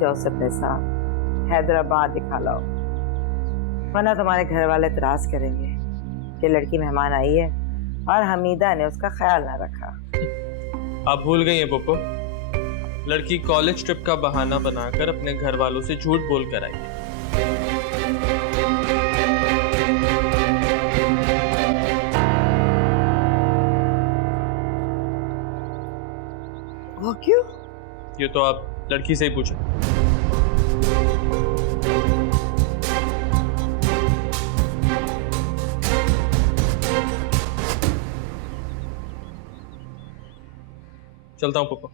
जाओ उससे पैसा हैदराबाद दिखा लाओ, वरना तुम्हारे घर वाले इतराज करेंगे कि लड़की मेहमान आई है और हमीदा ने उसका ख्याल ना रखा। आप भूल गई हैं पोपो, लड़की कॉलेज ट्रिप का बहाना बनाकर अपने घर वालों से झूठ बोल कर आई है। वो क्यों? ये तो आप लड़की से ही पूछें। चलता हूँ पापा।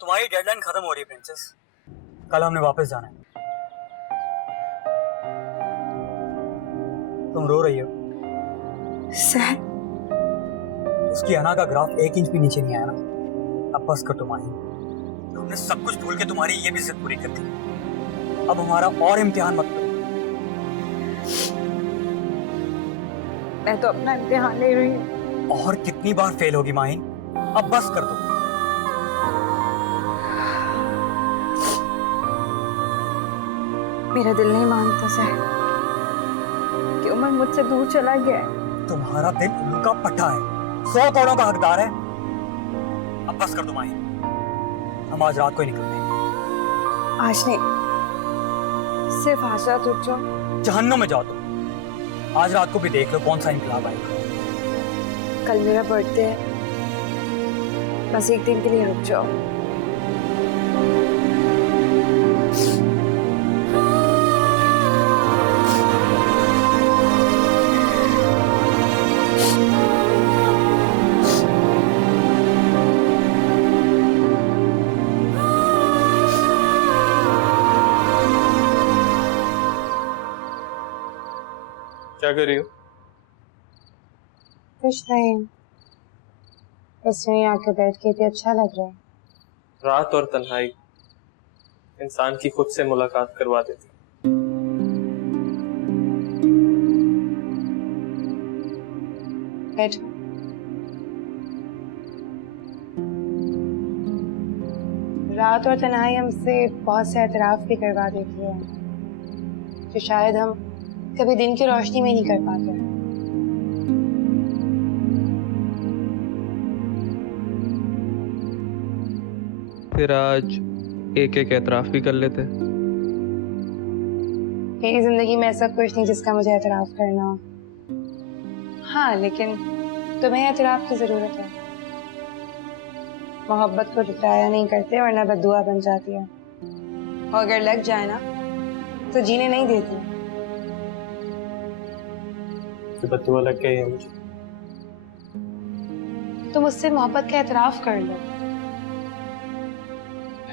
तुम्हारी डेडलाइन खत्म हो रही है प्रिंसेस, कल हमने वापस जाना है। तुम रो रही हो सर? उसकी अना का ग्राफ 1 इंच भी नीचे नहीं आया ना। अब बस कर तुम्हारी, हमने सब कुछ भूल के तुम्हारी ये भी जिद पूरी कर दी। अब हमारा और इम्तिहान मत करो। मैं तो अपना इम्तिहान ले रही हूँ। और कितनी बार फेल होगी माहिन, अब बस कर दो। मेरा दिल नहीं मानता सर कि उमर मुझसे दूर चला गया है। तुम्हारा दिल उल्लू का पट्टा है, 100 करोड़ों का हकदार है। अब बस कर दो माहिन, हम आज रात को ही निकलते हैं। आज नहीं, सिर्फ आज रात रुक जाओ। जहन्नुम में जाओ तुम। आज रात को भी देख लो कौन सा इनकलाब आएगा। कल मेरा बर्थडे है, बस एक दिन के लिए रुक जाओ। क्या कर रही हो? कुछ नहीं, बस यहीं आके बैठ के भी अच्छा लग रहा है। रात और तन्हाई इंसान की खुद से मुलाकात करवा देती। बैठो। रात और तन्हाई हमसे बहुत से एतराफ भी करवा देती है जो शायद हम कभी दिन की रोशनी में नहीं कर पाते। फिर आज एक एक एतराफ भी कर लेते। मेरी जिंदगी में ऐसा कुछ नहीं जिसका मुझे एतराफ करना हो। हाँ, लेकिन तुम्हें एतराफ की जरूरत है। मोहब्बत को जताया नहीं करते वरना बद्दुआ बन जाती है, और अगर लग जाए ना तो जीने नहीं देती। बद्दुआ लग गई है मुझे। तुम मुझसे मोहब्बत का एतराफ कर लो।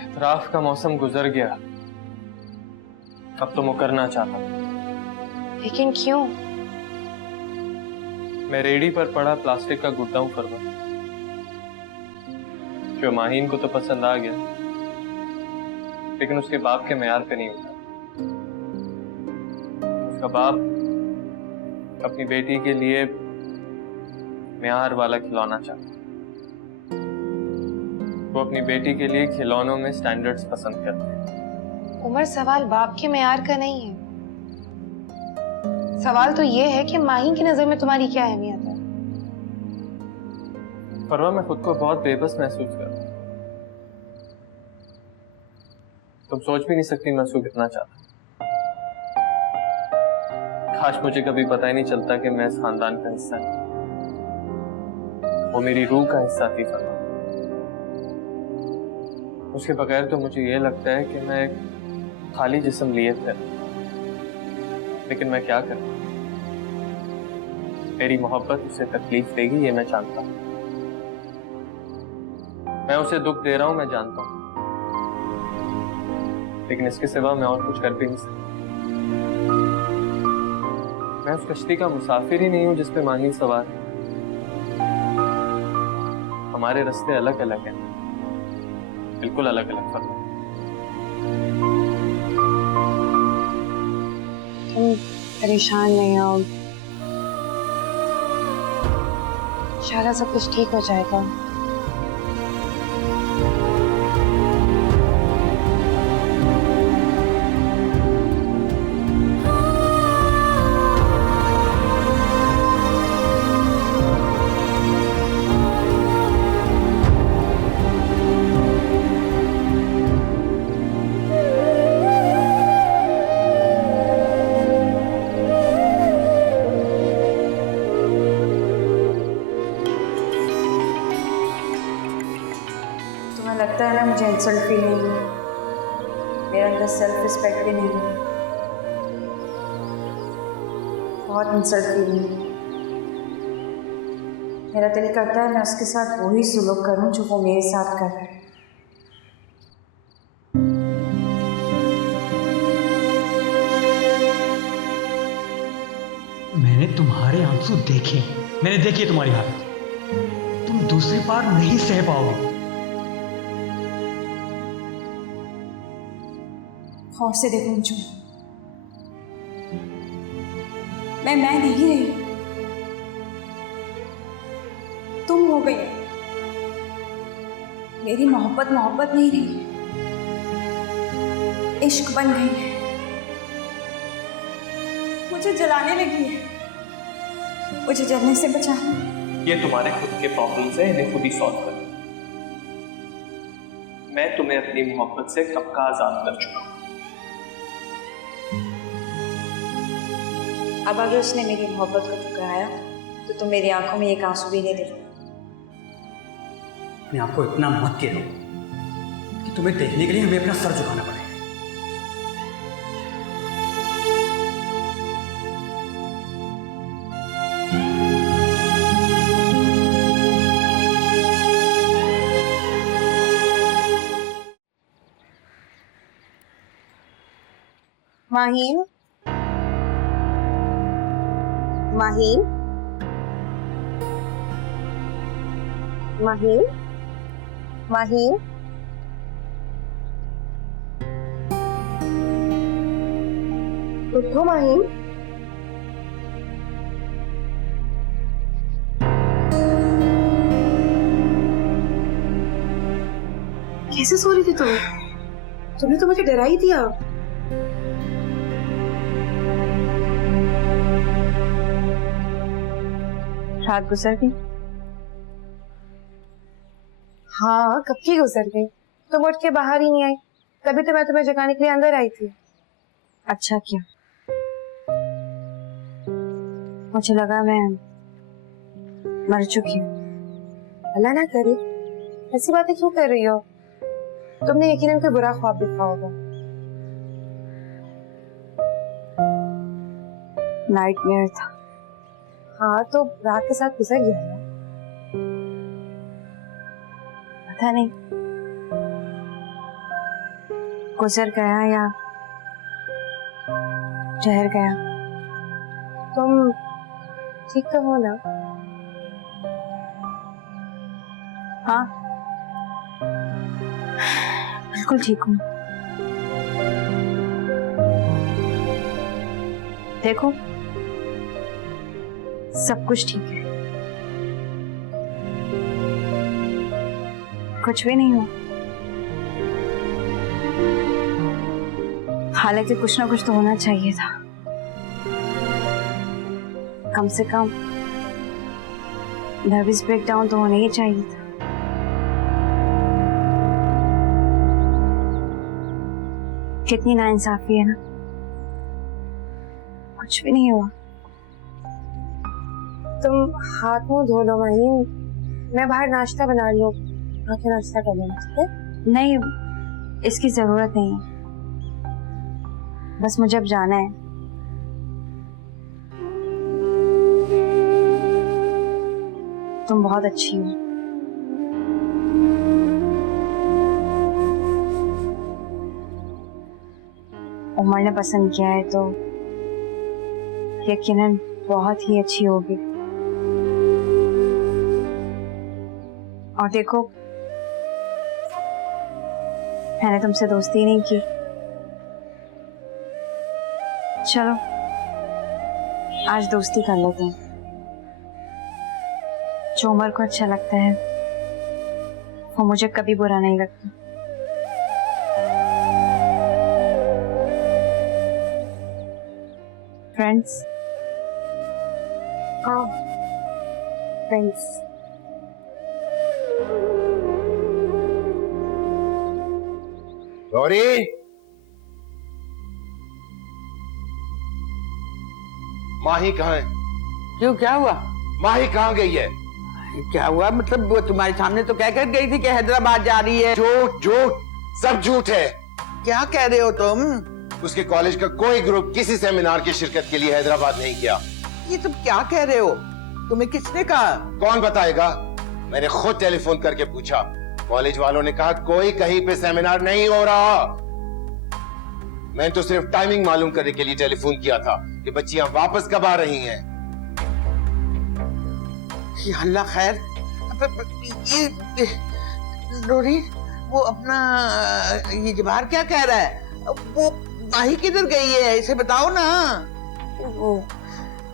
एतराफ का मौसम गुजर गया, अब तो मुकरना चाहता। लेकिन क्यों? मैं रेडी पर पड़ा प्लास्टिक का गुड्डा हूं फरवा, जो माहीन को तो पसंद आ गया, लेकिन उसके बाप के मेयार पे नहीं होता। उसका बाप अपनी बेटी के लिए मेयार वाला खिलौना चाहता। वो अपनी बेटी के लिए खिलौनों में स्टैंडर्ड्स पसंद करते हैं। उमर, सवाल बाप के मेयार का नहीं है। सवाल तो ये है कि माहीन की नजर में तुम्हारी क्या अहमियत है। फरवा, मैं खुद को बहुत बेबस महसूस कर रहा हूं। तुम सोच भी नहीं सकती मैं उसको कितना चाहता हूं। काश मुझे कभी पता ही नहीं चलता कि मैं इस खानदान का हिस्सा नहीं, वो मेरी रूह का हिस्सा थी फरवा। उसके बगैर तो मुझे ये लगता है कि मैं एक खाली जिस्म लिए थे, लेकिन मैं क्या करूं? मेरी मोहब्बत उसे तकलीफ देगी, ये मैं जानता हूं। मैं उसे दुख दे रहा हूं, मैं जानता हूं, लेकिन इसके सिवा मैं और कुछ कर भी नहीं सकता। मैं उस कश्ती का मुसाफिर ही नहीं हूं जिस पे माही सवार है। हमारे रास्ते अलग अलग हैं, बिल्कुल अलग अलग फर्क। तुम परेशान नहीं हो, शायद सब कुछ ठीक हो जाएगा। तुम्हें लगता है ना मुझे इंसल्ट फील नहीं है, मेरे अंदर सेल्फ रिस्पेक्ट भी नहीं है, बहुत इंसल्ट फील नहीं है। मेरा दिल करता है मैं उसके साथ वही सुलूक करूं जो वो मेरे साथ कर रहा है। मैंने तुम्हारे आंसू देखे, मैंने देखी तुम्हारी हालत। तुम दूसरी बार नहीं सह पाओगे। खौफ से देखो मुझे, मैं नहीं रही, तुम हो गई। मेरी मोहब्बत नहीं रही, इश्क बन गई है, मुझे जलाने लगी है। मुझे जलने से बचा। ये तुम्हारे खुद के प्रॉब्लम्स हैं, इन्हें खुद ही सॉल्व करो। मैं तुम्हें अपनी मोहब्बत से कब का आजाद कर चुका हूं। अब अगर उसने मेरी मोहब्बत को ठुकराया तो तुम मेरी आंखों में एक आंसू भी नहीं देखो। अपने आप को इतना मत गिरो कि तुम्हें देखने के लिए हमें अपना सर झुकाना पड़े। माहीन, माहीन, माहीन, माहीन, उठो माहीन। कैसे सो रही थी तुम? तुमने तो मुझे डरा ही दिया। रात गुजर गई। हाँ, कब की गुजर गई? तुम उठ के बाहर ही नहीं आई, तभी तो मैं तुम्हें जगाने के लिए अंदर आई थी। अच्छा किया, मुझे लगा मैं मर चुकी हूँ। अल्लाह ना करे, ऐसी बातें क्यों कर रही हो? तुमने यकीनन कोई बुरा ख्वाब देखा होगा। नाइटमेयर था। हाँ, तो रात के साथ गुजर गया ना। पता नहीं गुजर गया या ठहर गया। तुम ठीक तो हो ना? हाँ, बिल्कुल ठीक हूँ। देखो, सब कुछ ठीक है, कुछ भी नहीं हुआ। हालांकि कुछ ना कुछ तो होना चाहिए था, कम से कम नर्वस ब्रेकडाउन तो होना ही चाहिए था। कितनी नाइंसाफी है ना, कुछ भी नहीं हुआ। तुम हाथ मुंह धो लो माहीन, मैं बाहर नाश्ता बना रही हूँ, आके नाश्ता कर लेना, ठीक है? नहीं, इसकी जरूरत नहीं, बस मुझे अब जाना है। तुम बहुत अच्छी हो। उमर ने पसंद किया है तो यकीनन बहुत ही अच्छी होगी। और देखो, मैंने तुमसे दोस्ती नहीं की। चलो आज दोस्ती कर लेते हैं। जो उमर को अच्छा लगता है वो मुझे कभी बुरा नहीं लगता। फ्रेंड्स? हाँ, फ्रेंड्स। गौरी, माही कहाँ है? क्यों, क्या हुआ? माही कहाँ गई है? क्या हुआ मतलब? वो तुम्हारे सामने तो कह कर गई थी कि हैदराबाद जा रही है। झूठ झूठ, सब झूठ है। क्या कह रहे हो तुम? उसके कॉलेज का कोई ग्रुप किसी सेमिनार की शिरकत के लिए हैदराबाद नहीं गया। ये तुम क्या कह रहे हो? तुम्हें किसने कहा? कौन बताएगा? मैंने खुद टेलीफोन करके पूछा। कॉलेज वालों ने कहा कोई कहीं पे सेमिनार नहीं हो रहा। मैंने तो सिर्फ टाइमिंग मालूम करने के लिए टेलीफोन किया था कि बच्चियां वापस कब आ रही हैं। या अल्लाह खैर। ये लोरी, वो अपना ये जवाहर क्या कह रहा है? वो माही किधर गई है, इसे बताओ ना। वो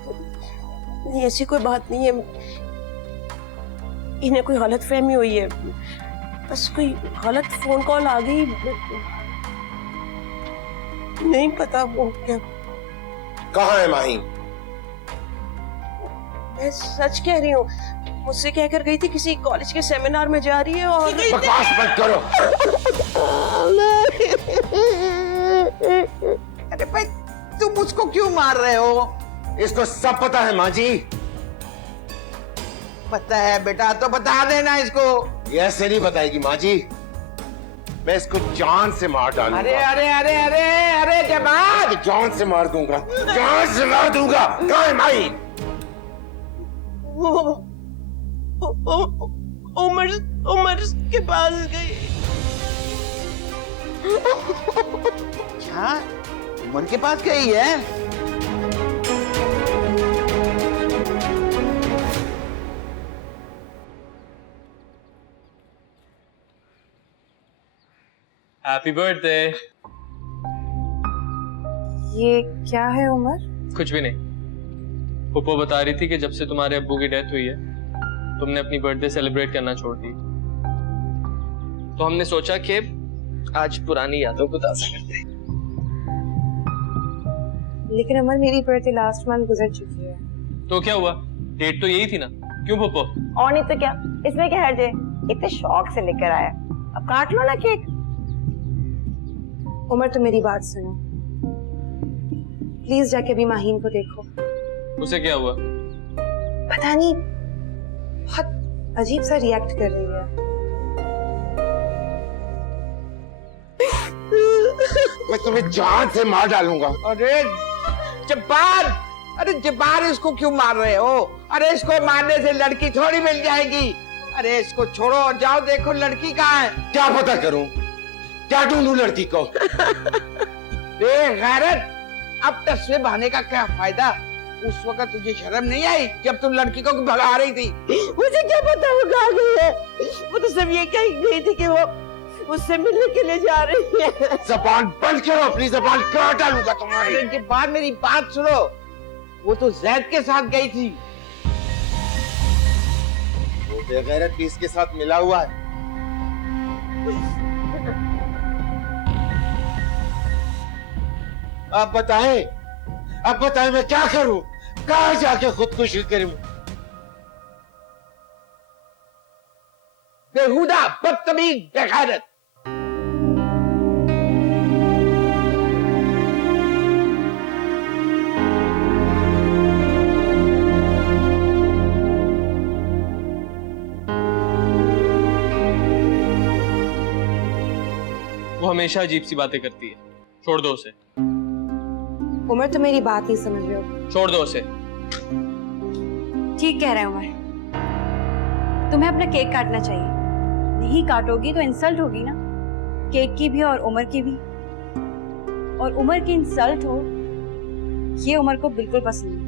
नहीं, ऐसी कोई बात नहीं है। इन्हें कोई गलत फहमी हुई है, बस कोई गलत फोन कॉल आ गई। नहीं पता वो क्या। कहाँ है माही? मैं सच कह रही हूँ, मुझसे कहकर गई थी किसी कॉलेज के सेमिनार में जा रही है। और बकवास मत करो। अरे भाई, तुम उसको क्यों मार रहे हो? इसको सब पता है माँ जी। पता है बेटा, तो बता देना इसको। ये ऐसे नहीं बताएगी माँ जी। मैं इसको जान से मार डालूंगा। अरे अरे अरे अरे अरे जवाब! जान से मार दूंगा, जान से मार दूंगा। कहाँ है माही? उमर उमर के पास गई। क्या उमर के पास गई है? Happy birthday. ये क्या है उमर? कुछ भी नहीं। पुप्पो बता रही थी कि जब से तुम्हारे अब्बू की डेथ हुई है तुमने अपनी बर्थडे सेलिब्रेट करना छोड़ दी। तो हमने सोचा कि आज पुरानी यादों को ताज़ा करते हैं। लेकिन उमर, मेरी बर्थडे लास्ट मंथ गुजर चुकी है। तो क्या हुआ, डेट तो यही थी ना। क्यों पुप्पो? और नहीं तो क्या, इसमें क्या हर्ज है? इतने शौक से लेकर आया, अब काट लो ना केक। उमर, तो मेरी बात सुनो, प्लीज जाके अभी माहीन को देखो। उसे क्या हुआ? पता नहीं, बहुत अजीब सा रिएक्ट कर रही है। मैं तुम्हें जान से मार डालूंगा। अरे जब्बार! अरे जब्बार, इसको क्यों मार रहे हो? अरे इसको मारने से लड़की थोड़ी मिल जाएगी। अरे इसको छोड़ो और जाओ देखो लड़की कहाँ है। क्या पता करूं, क्या ढूंढूं लड़की को? बेगैरत! अब तस्वीर बहाने का क्या फायदा? उस वक्त तुझे शर्म नहीं आई जब तुम लड़की को भगा रही थी? मुझे क्या पता वो कहाँ गई है। वो तो सब ये कह गई थी कि वो उससे मिलने के लिए जा रही है। जबान बंद करो, अपनी जबान काट डालूंगा तुम्हारी। अरे जब्बार, मेरी बात सुनो। वो तो जैद के साथ गई थी। वो बेगैरत भी इसके साथ मिला हुआ है। अब बताएं मैं क्या करूं? कहां जाके खुदकुशी करूं? बेहुदा, बदतमीज, बेगैरत! वो हमेशा अजीब सी बातें करती है। छोड़ दो उसे। उमर, तो मेरी बात नहीं समझ रहे हो। छोड़ दो उसे। ठीक कह रहे हो उमर, तुम्हें अपना केक काटना चाहिए। नहीं काटोगी तो इंसल्ट होगी ना, केक की भी और उमर की भी। और उमर की इंसल्ट हो, ये उमर को बिल्कुल पसंद नहीं।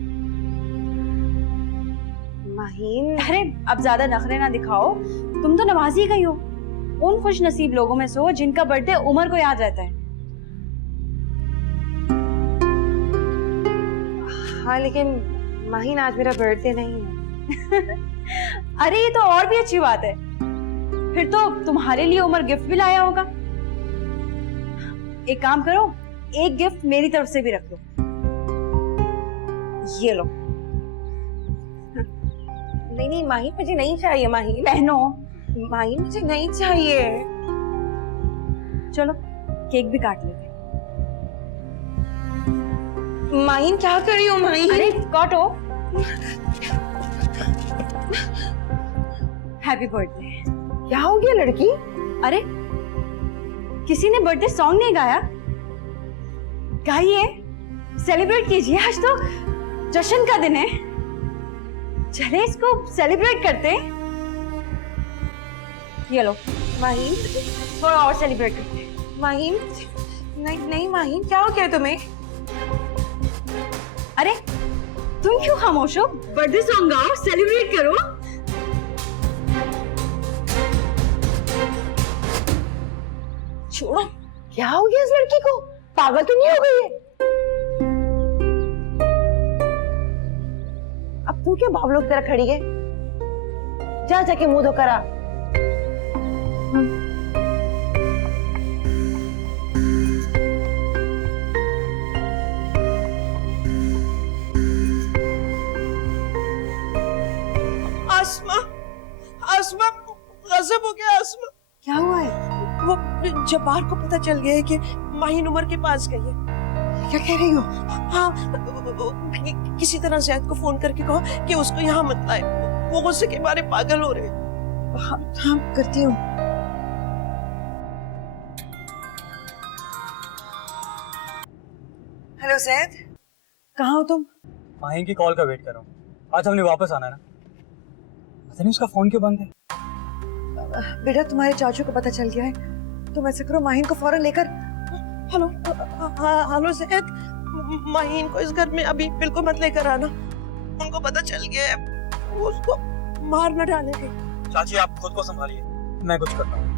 माहीन, अरे अब ज्यादा नखरे ना दिखाओ, तुम तो नवाजी गई हो। उन खुश नसीब लोगों में से हो जिनका बर्थडे उमर को याद रहता है। हाँ लेकिन माहीन आज मेरा बर्थडे नहीं है। अरे ये तो और भी अच्छी बात है, फिर तो तुम्हारे लिए उमर गिफ्ट भी लाया होगा। एक काम करो, एक गिफ्ट मेरी तरफ से भी रख लो। ये लो। नहीं नहीं माहीन, मुझे नहीं चाहिए माहीन। पहनो। माहीन मुझे नहीं चाहिए। चलो केक भी काट लेते। माहीन क्या कर रही हो माहीन? अरे काटो। Happy birthday. क्या हो गया लड़की? अरे किसी ने बर्थडे सॉन्ग नहीं गाया? गाइए, सेलिब्रेट कीजिए, आज तो जश्न का दिन है। चले इसको सेलिब्रेट करते हैं। ये लो माहीन, थोड़ा और सेलिब्रेट करते हैं। माहीन नहीं नहीं माहीन, क्या हो गया तुम्हें? अरे तुम क्यों खामोश हो? बर्थडे सॉन्ग गाओ, सेलिब्रेट करो। छोड़ो, क्या हो गया इस लड़की को? पागल तो नहीं हो गई है? अब तू क्या बावलों की तरह खड़ी है? जा जाके मुंह धोकर आ। आसमा, आसमा, गजब हो गया आसमा। क्या हुआ है? वो जब्बार को पता चल गया है कि माहीन उमर के पास गई है। क्या कह रही हो? हाँ, किसी तरह जैद को फोन करके कहो कि उसको यहाँ मत लाए। वो गुस्से के मारे पागल हो रहे हैं। हाँ करती हूँ। हेलो जैद, कहाँ हो तुम? माहीन की कॉल का वेट कर रहा हूँ। आज हमने वापस आना है ना। पता नहीं उसका फोन क्यों बंद है। बेटा तुम्हारे चाचू को पता चल गया है, तुम ऐसे करो माहीन को फौरन लेकर। हेलो, हेलो जैद, माहीन को इस घर में अभी बिल्कुल मत लेकर आना। उनको पता चल गया है, वो उसको मार न डालेंगे। चाची आप खुद को संभालिए, मैं कुछ करता हूँ।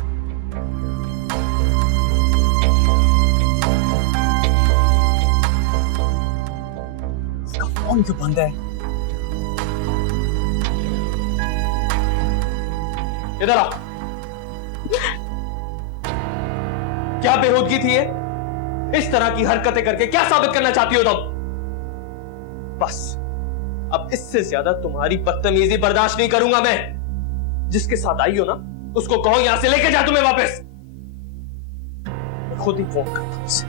इसका फोन क्यों बंद है? इधर आओ। क्या बेहूदगी थी ये? इस तरह की हरकतें करके क्या साबित करना चाहती हो तुम? बस अब इससे ज्यादा तुम्हारी बदतमीजी बर्दाश्त नहीं करूंगा मैं। जिसके साथ आई हो ना, उसको कहो यहां से लेके जा तुम्हें वापस। खुद ही फोन करता हूं उसे।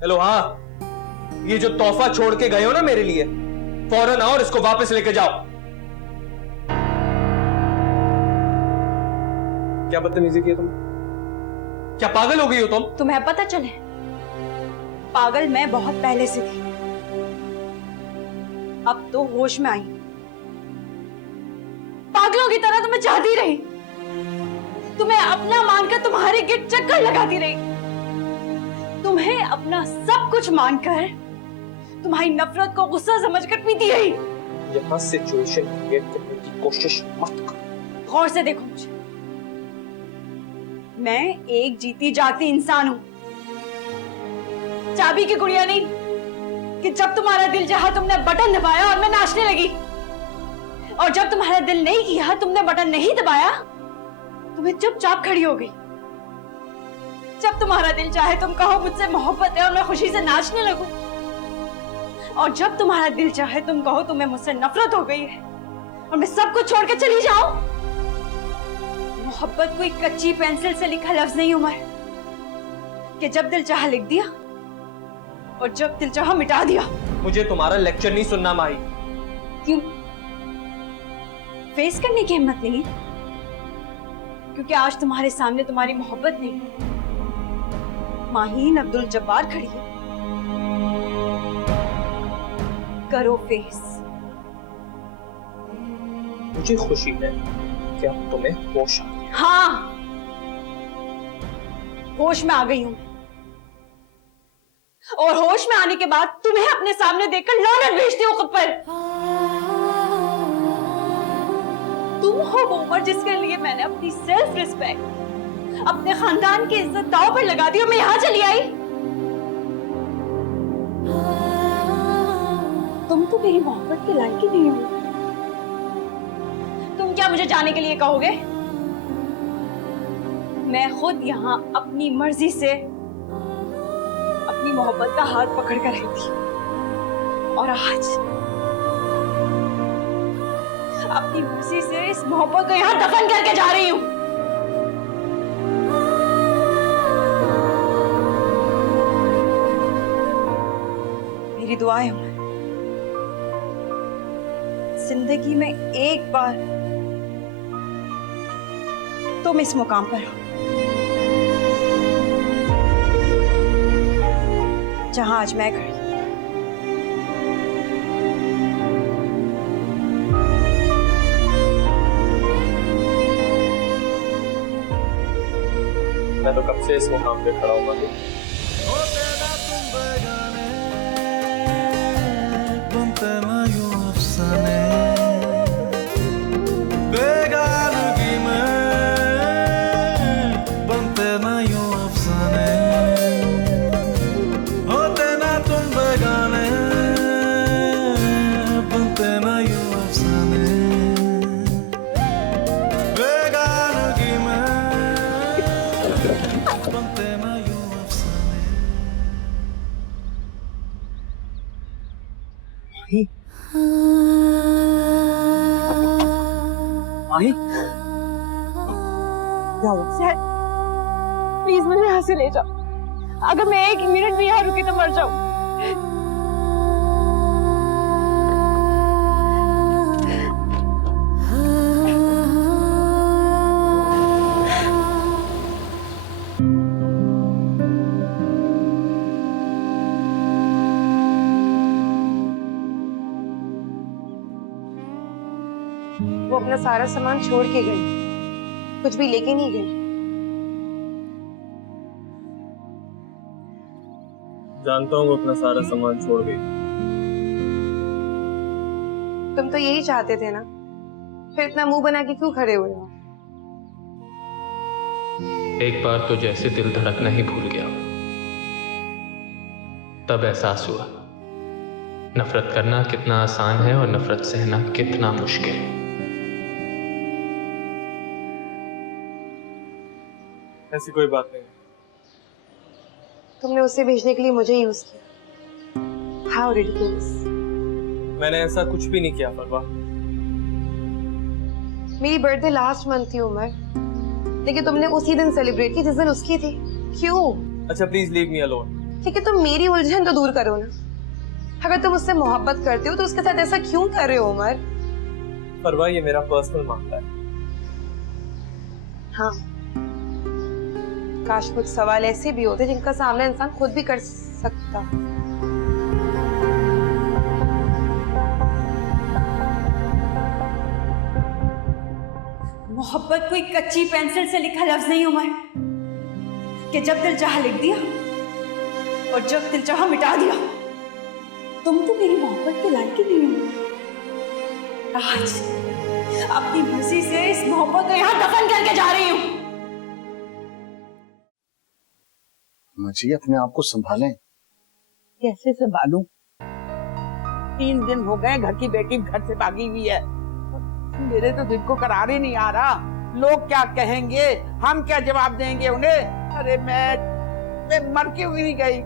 हेलो, हाँ, ये जो तोहफा छोड़ के गए हो ना मेरे लिए, फौरन आओ और इसको वापस लेके जाओ। क्या बदतमीजी की है तुमने? क्या पागल हो गई हो तुम? तुम्हें पता चले, पागल मैं बहुत पहले से थी, अब तो होश में आई। पागलों की तरह तुम्हें चाहती रही, तुम्हें अपना मानकर तुम्हारे गिट चक्कर लगाती रही, तुम्हें अपना सब कुछ मानकर तुम्हारी नफरत को गुस्सा समझकर पीती रही। यहां सिचुएशन क्रिएट करने की कोशिश मत करो। गौर से देखो मुझे, मैं एक जीती जागती इंसान हूं, चाबी की गुड़िया नहीं कि जब तुम्हारा दिल चाहा तुमने बटन दबाया और मैं नाचने लगी, और जब तुम्हारा दिल नहीं किया, तुमने बटन नहीं दबाया, तुम्हें चुपचाप खड़ी हो गई। जब तुम्हारा दिल चाहे तुम कहो मुझसे मोहब्बत है और मैं खुशी से नाचने लगूं, और जब तुम्हारा दिल चाहे तुम कहो तुम्हें मुझसे नफरत हो गई है और मैं सब कुछ छोड़ के चली जाऊं। मोहब्बत कोई कच्ची पेंसिल से लिखा लफ्ज नहीं उमर, कि जब दिल चाहा लिख दिया और जब दिल चाहा मिटा दिया। मुझे तुम्हारा लेक्चर नहीं सुनना माही। क्यों? फेस करने की हिम्मत नहीं है? क्योंकि आज तुम्हारे सामने तुम्हारी मोहब्बत नहीं, माहीन अब्दुल जब्बार खड़ी है। करो फेस। मुझे खुशी है कि अब तुम्हें होश आ गया। हाँ, होश में आ गई हूं और होश में आने के बाद तुम्हें अपने सामने देखकर लानत भेजती हूं खुद पर। तुम हो वो उम्र जिसके लिए मैंने अपनी सेल्फ रिस्पेक्ट, अपने खानदान की इज्जत दांव पर लगा दी और मैं यहां चली आई। तुम तो मेरी मोहब्बत के लायक ही नहीं हो। तुम क्या मुझे जाने के लिए कहोगे? मैं खुद यहाँ अपनी मर्जी से अपनी मोहब्बत का हाथ पकड़ कर रही थी और आज अपनी मर्जी से इस मोहब्बत को यहाँ दफन करके जा रही हूँ। मेरी दुआएं उमर, जिंदगी में एक बार तुम इस मुकाम पर हो जहां आज मैं खड़ी। मैं तो कब से इस मुकाम पे खड़ा हूँ। माही, क्या हुआ? प्लीज मुझे यहाँ से ले जाओ। अगर मैं एक मिनट भी यहाँ रुकी तो मर जाऊं। वो अपना सारा सामान छोड़ के गई, कुछ भी लेके नहीं गई। जानता हूँ वो अपना सारा सामान छोड़ गई। तुम तो यही चाहते थे ना, फिर इतना मुंह बना के क्यों खड़े हुए हो? एक बार तो जैसे दिल धड़कना ही भूल गया, तब एहसास हुआ नफरत करना कितना आसान है और नफरत सहना कितना मुश्किल। ऐसी कोई बात नहीं। तुमने उसे भेजने के लिए मुझे यूज किया। How ridiculous। मैंने ऐसा कुछ भी नहीं किया परवा। मेरी बर्थडे लास्ट मंथ थी उमर, लेकिन तुमने उसी दिन सेलिब्रेट की जिस दिन उसकी थी। क्यों? अच्छा प्लीज लीव मी अलोन। लेकिन तुम मेरी उलझन तो दूर करो ना। अगर तुम उससे मोहब्बत करते हो तो उसके साथ ऐसा क्यों कर रहे हो उमर? परवा ये मेरा पर्सनल मामला है। हाँ, काश कुछ सवाल ऐसे भी होते जिनका सामना इंसान खुद भी कर सकता। मोहब्बत कोई कच्ची पेंसिल से लिखा लफ्ज नहीं उमर, कि जब दिल चाहा लिख दिया और जब दिल चाहा मिटा दिया। तुम तो मेरी मोहब्बत के लायक ही नहीं हो। आज अपनी मर्जी से इस मोहब्बत को यहाँ दफन करके जा रही हूँ। मुझे अपने आप को संभालें। कैसे संभालूं? 3 दिन हो गए घर की बेटी घर से भागी हुई है। मेरे तो दिल को करार ही नहीं आ रहा। लोग क्या कहेंगे, हम क्या जवाब देंगे उन्हें? अरे मैं मर क्यों नहीं गई?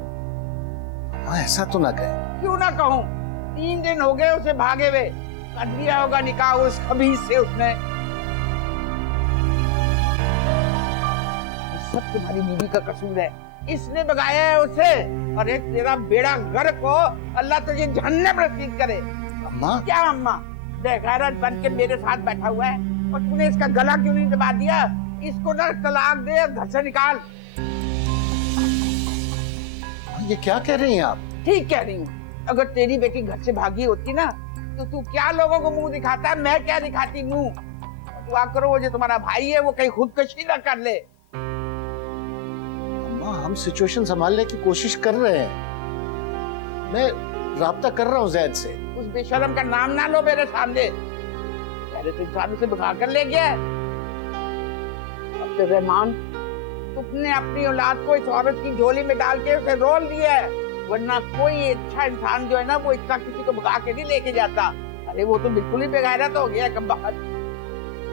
ऐसा तो ना कहे। क्यों ना कहूँ? 3 दिन हो गए उसे भागे हुए। कर लिया होगा निकाह उस खबीज से उसने। सब तुम्हारी बीवी का कसूर है, इसने भगाया है उसे। अरे तेरा बेड़ा गर्क हो, अल्लाह तुझे जहन्नम नसीब करे। अम्मा? क्या अम्मा? बेगैरत बन के मेरे साथ बैठा हुआ है और तूने इसका गला क्यों नहीं दबा दिया? इसको ना तलाक दे और घर से निकाल। ये क्या कह रही हैं आप? ठीक कह रही हूँ। अगर तेरी बेटी घर से भागी होती ना तो तू क्या लोगों को मुंह दिखाता है, मैं क्या दिखाती मुंह? दुआ करो वो जो तुम्हारा भाई है वो कहीं खुदकुशी ना कर ले। अम्मा हम सिचुएशन संभालने की कोशिश कर रहे हैं, मैं राब्ता कर रहा हूँ जैद से। उस बेशरम का नाम ना लो मेरे सामने, पहले तो इंसान उसे भगा कर ले गया। अब तो रहमान तुमने अपनी औलाद को इस औरत की झोली में डाल के उसे रोल दिया है, वरना कोई अच्छा इंसान जो है ना वो इतना किसी को भगा के नहीं लेके जाता। अरे वो तो बिल्कुल ही बेगैरत हो गया कमबख्त।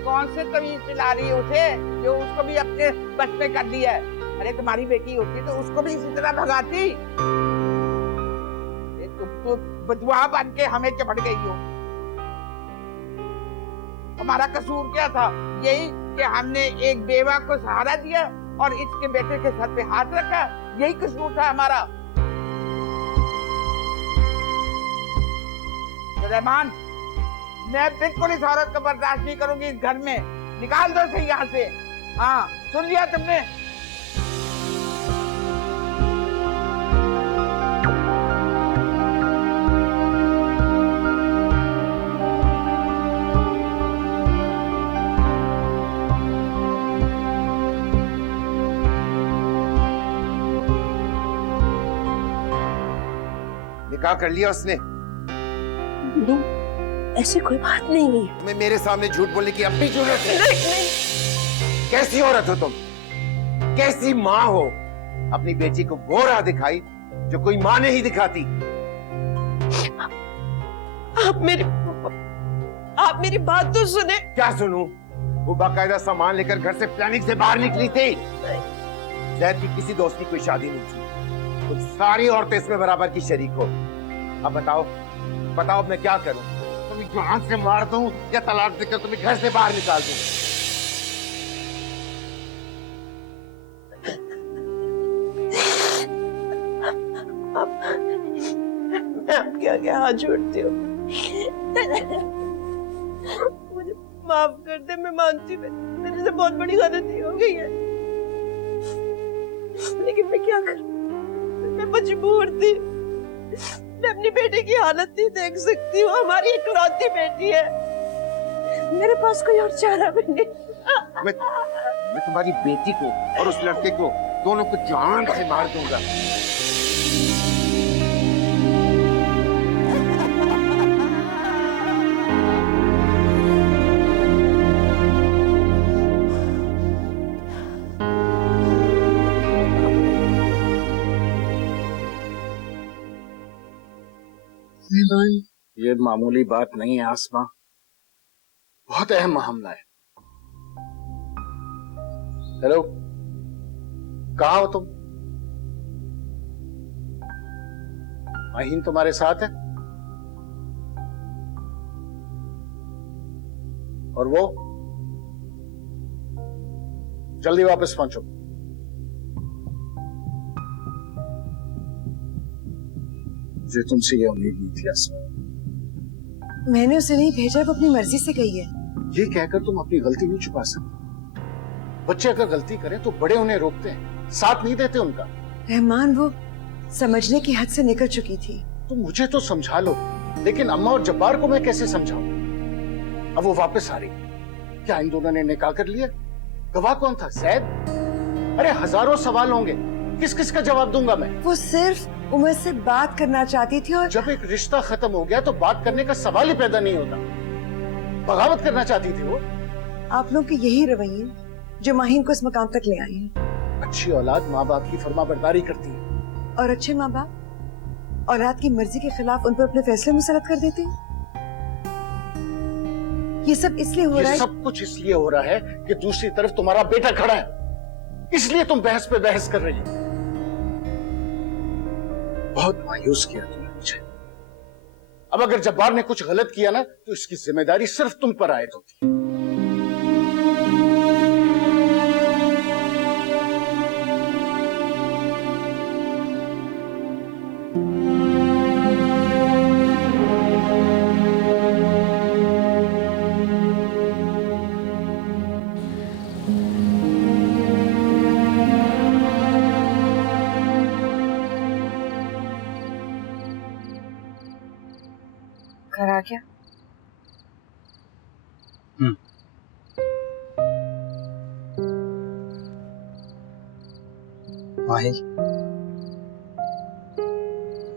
कौन से तमीज सिला रही है उसे जो उसको भी अपने बस में कर लिया है। अरे तुम्हारी बेटी होती तो उसको भी इसी तरह भगाती। तुम तो बदुआ बन के हमें चपट गई हो। हमारा कसूर क्या था? यही कि हमने एक बेवा को सहारा दिया और इसके बेटे के सर पे हाथ रखा, यही कसूर था हमारा। रहमान मैं बिल्कुल इस औरत को बर्दाश्त नहीं करूंगी इस घर में, निकाल दो इसे यहाँ से। हाँ सुन लिया तुमने? निकाह कर लिया उसने? नहीं, ऐसी कोई बात नहीं है। तुम्हें मेरे सामने झूठ बोलने की अब भी जरूरत है? नहीं। कैसी औरत हो तुम, कैसी माँ हो? अपनी बेटी को वो राह दिखाई जो कोई माँ नहीं दिखाती। आप मेरी बात तो सुने। क्या सुनूं? वो बाकायदा सामान लेकर घर से प्लानिंग से बाहर निकली थी। जैद की किसी दोस्त की कोई शादी नहीं थी, तुम सारी औरतें इसमें बराबर की शरीक हो। अब बताओ अब मैं क्या करूं? तुम्हें जान से मार दूं या तलाक देकर तुम्हें घर से बाहर निकाल दूं? मैं आपके आगे हाथ जोड़ती हूँ, मुझे माफ कर दे। मैं मानती हूँ मेरे से बहुत बड़ी गलती हो गई है, लेकिन मैं क्या करूं? मैं मजबूर थी। मैं अपनी बेटी की हालत नहीं देख सकती हूँ। हमारी इकलौती बेटी है, मेरे पास कोई और चारा भी नहीं। मैं तुम्हारी बेटी को और उस लड़के को दोनों को जान से मार दूंगा। ये मामूली बात नहीं है आसमां, बहुत अहम मामला है। हेलो, कहाँ हो तुम? माहीन तुम्हारे साथ है? और वो? जल्दी वापस पहुंचो। मुझे तुमसे ये उम्मीद नहीं थी आसमां। मैंने उसे नहीं भेजा, वो अपनी मर्जी से गई है। ये कहकर तुम अपनी गलती नहीं छुपा सकते। बच्चे अगर गलती करें तो बड़े उन्हें रोकते हैं, साथ नहीं देते उनका। रहमान वो समझने की हद से निकल चुकी थी। तो मुझे तो समझा लो, लेकिन अम्मा और जब्बार को मैं कैसे समझाऊं? अब वो वापस आ रही, क्या इन दोनों ने निकाह कर लिया? गवाह कौन था? जैद? अरे हजारों सवाल होंगे, किस किस का जवाब दूंगा मैं? वो सिर्फ उमर से बात करना चाहती थी, और जब एक रिश्ता खत्म हो गया तो बात करने का सवाल ही पैदा नहीं होता। बगावत करना चाहती थी वो। आप लोग के यही रवैये जो माहीन को इस मकाम तक ले आए हैं। अच्छी औलाद माँ बाप की फरमाबरदारी करती है, और अच्छे माँ बाप औलाद की मर्जी के खिलाफ उन पर अपने फैसले मुसलत कर देते हैं। ये सब इसलिए हो रहा है, सब कुछ इसलिए हो रहा है कि दूसरी तरफ तुम्हारा बेटा खड़ा है, इसलिए तुम बहस पे बहस कर रही हो। बहुत मायूस किया तुमने मुझे। अब अगर जब्बार ने कुछ गलत किया ना तो इसकी जिम्मेदारी सिर्फ तुम पर आयद होगी। घर आ गया? माही,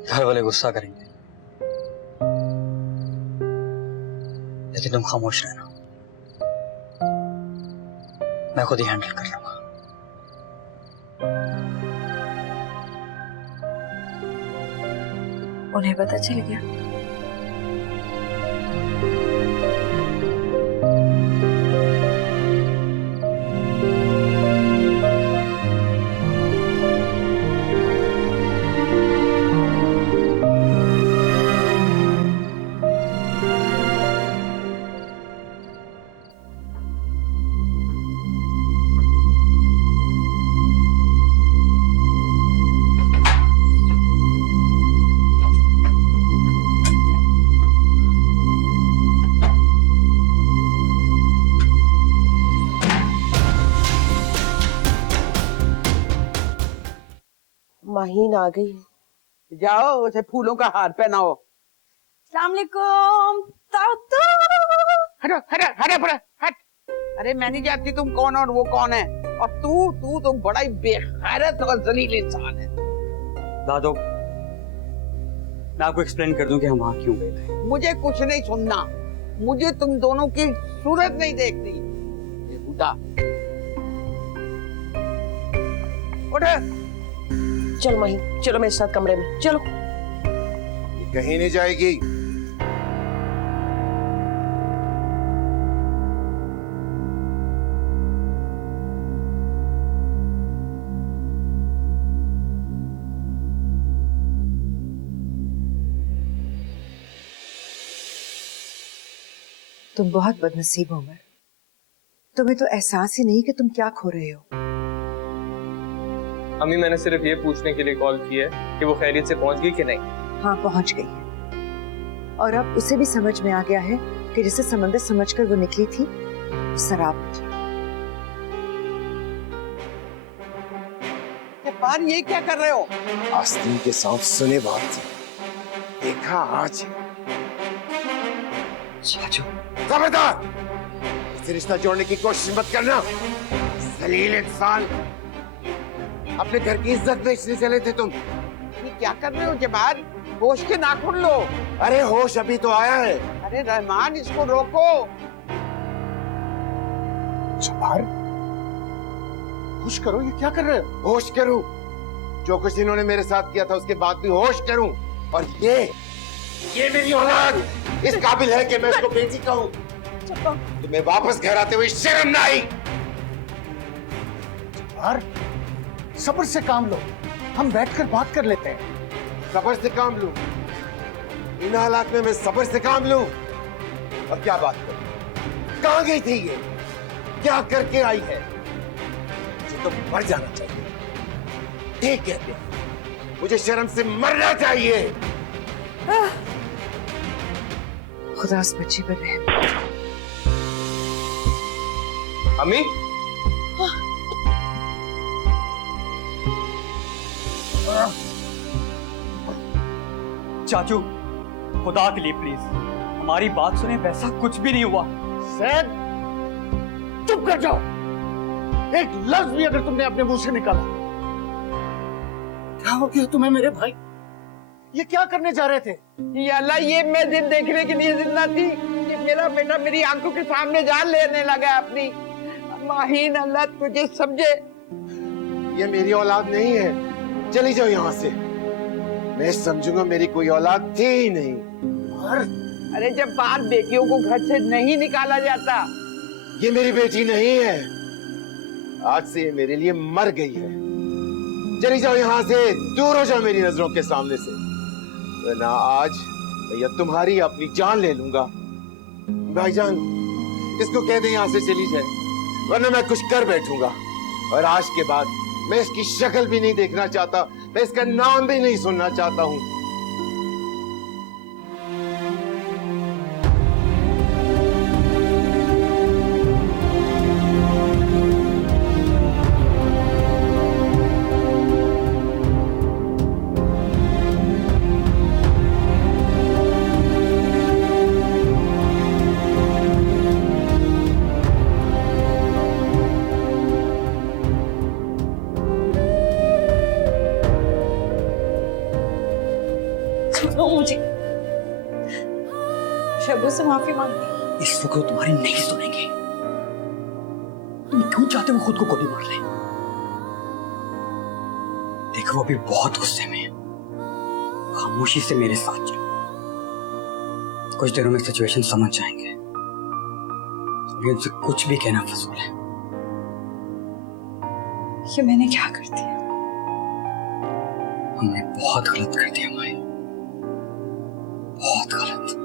घर वाले गुस्सा करेंगे, लेकिन तुम खामोश रहना, मैं खुद ही हैंडल कर लूंगा। उन्हें पता चल गया? माहीन आ गई है। जाओ उसे फूलों का हार पहनाओ। अस्सलामुअलैकुम ताऊ। हटो हटो हटो हटो हट। अरे मैं नहीं जानती तुम कौन और वो कौन है। और तू तो बड़ा ही बेगैरत और जलील इंसान है। दादो, मैं आपको एक्सप्लेन कर दूं कि हम वहां क्यों गए थे। मुझे कुछ नहीं सुनना, मुझे तुम दोनों की सूरत नहीं देखनी। बेहुदा। उठ। चल माही, चलो मेरे साथ कमरे में चलो। ये कहीं नहीं जाएगी। तुम बहुत बदनसीब हो उमर। तुम्हें तो एहसास ही नहीं कि तुम क्या खो रहे हो। अम्मी, मैंने सिर्फ ये पूछने के लिए कॉल की है कि वो खैरियत से पहुंच गई कि नहीं। हाँ, पहुंच गई है। और अब उसे भी समझ में आ गया है कि जिसे समंदर समझकर वो निकली थी, शराब निकला। पार ये क्या कर रहे हो? आस्तीन के साथ सुने बात थी, देखा आज। चाचू, खबरदार, इसे रिश्ता जोड़ने की कोशिश मत करना। जलील इंसान, अपने घर की इज्जत बेचने चले थे तुम। ये क्या कर रहे हो जबार? होश के नाखून लो। अरे होश अभी तो आया है। अरे रहमान, इसको रोको। जबार, होश करो, ये क्या कर रहे हो? होश करूं? जो कुछ इन्होंने मेरे साथ किया था उसके बाद भी होश करूं? और ये मेरी औलाद इस काबिल है कि मैं उसको बेटी कहूं? तुम्हें वापस घर आते हुए शर्म ना आई? जबार, सब्र से काम लो, हम बैठकर बात कर लेते हैं। सब्र से काम लूं? इन हालात में मैं सब्र से काम लूं? और क्या बात करूं? कहां गई थी ये? क्या करके आई है? मुझे तो मर जाना चाहिए। ठीक कहते हैं, मुझे शर्म से मरना चाहिए। खुदा उस बच्ची पर रहम। अम्मी, चाचू, खुदा के लिए प्लीज हमारी बात सुने, वैसा कुछ भी नहीं हुआ। सैद, चुप कर जाओ। एक लफ्ज भी अगर तुमने अपने मुंह से निकाला। क्या हो गया तुम्हें मेरे भाई? ये क्या करने जा रहे थे? ये अल्लाह, ये मैं दिन देखने के लिए जिंदा थी कि मेरा बेटा मेरी आंखों के सामने जान लेने लगा अपनी। माहीन, अल्लाह तुझे समझे। ये मेरी औलाद नहीं है, चली जाओ यहाँ से। मैं समझूंगा मेरी कोई औलाद थी ही नहीं। अरे जब बात बेटियों को घर से नहीं निकाला जाता। ये मेरी बेटी नहीं है, आज से ये मेरे लिए मर गई है। चली जाओ यहाँ से, दूर हो जाओ मेरी नजरों के सामने से, वरना आज मैं या तुम्हारी अपनी जान ले लूंगा। भाईजान, इसको कह दे यहाँ से चली जाए, वरना मैं कुछ कर बैठूंगा। और आज के बाद मैं इसकी शक्ल भी नहीं देखना चाहता, मैं इसका नाम भी नहीं सुनना चाहता हूँ। सुनो मुझे, शब्बू से माफी मांगती। इस वक्त वो तुम्हारी नहीं सुनेंगे। तुम क्यों चाहते हो खुद को गोली मार ले? देखो वो अभी बहुत गुस्से में है। खामोशी से मेरे साथ चलो, कुछ देरों में सिचुएशन समझ जाएंगे। अभी उनसे कुछ भी कहना फजूल है। ये मैंने क्या कर दिया? हमने बहुत गलत कर दिया माई, बहुत गलत।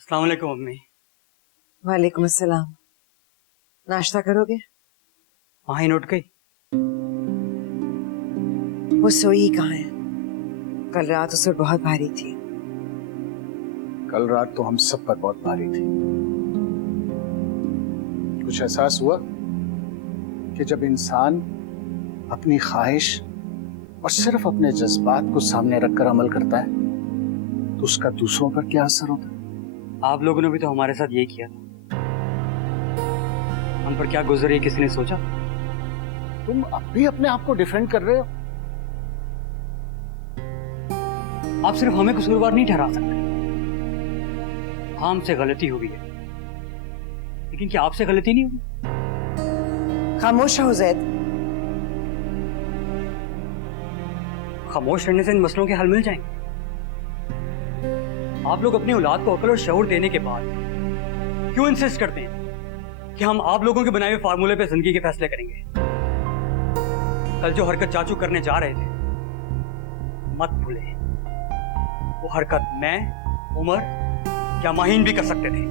अस्सलाम वालेकुम अम्मी। वालेकुम अस्सलाम। नाश्ता करोगे? माहिन उठ गई? वो सोई कहाँ है? कल रात उस पर बहुत भारी थी। कल रात तो हम सब पर बहुत भारी थी। कुछ एहसास हुआ कि जब इंसान अपनी ख्वाहिश और सिर्फ अपने जज्बात को सामने रखकर अमल करता है तो उसका दूसरों पर क्या असर होता है? आप लोगों ने भी तो हमारे साथ यही किया था। हम पर क्या गुजर है किसी ने सोचा? तुम अब भी अपने आप को डिफेंड कर रहे हो। आप सिर्फ हमें कसूरवार नहीं ठहरा सकते। हाँ, हमसे गलती हुई है, लेकिन क्या आपसे गलती नहीं हुई? खामोश रहो जैद। खामोश रहने से इन मसलों के हल मिल जाएंगे। आप लोग अपनी औलाद को अकल और शऊर देने के बाद क्यों इंसिस्ट करते हैं कि हम आप लोगों के बनाए हुए फार्मूले पे जिंदगी के फैसले करेंगे? कल जो हरकत चाचू करने जा रहे थे, मत भूलें वो हरकत मैं, उमर या माहीन भी कर सकते थे।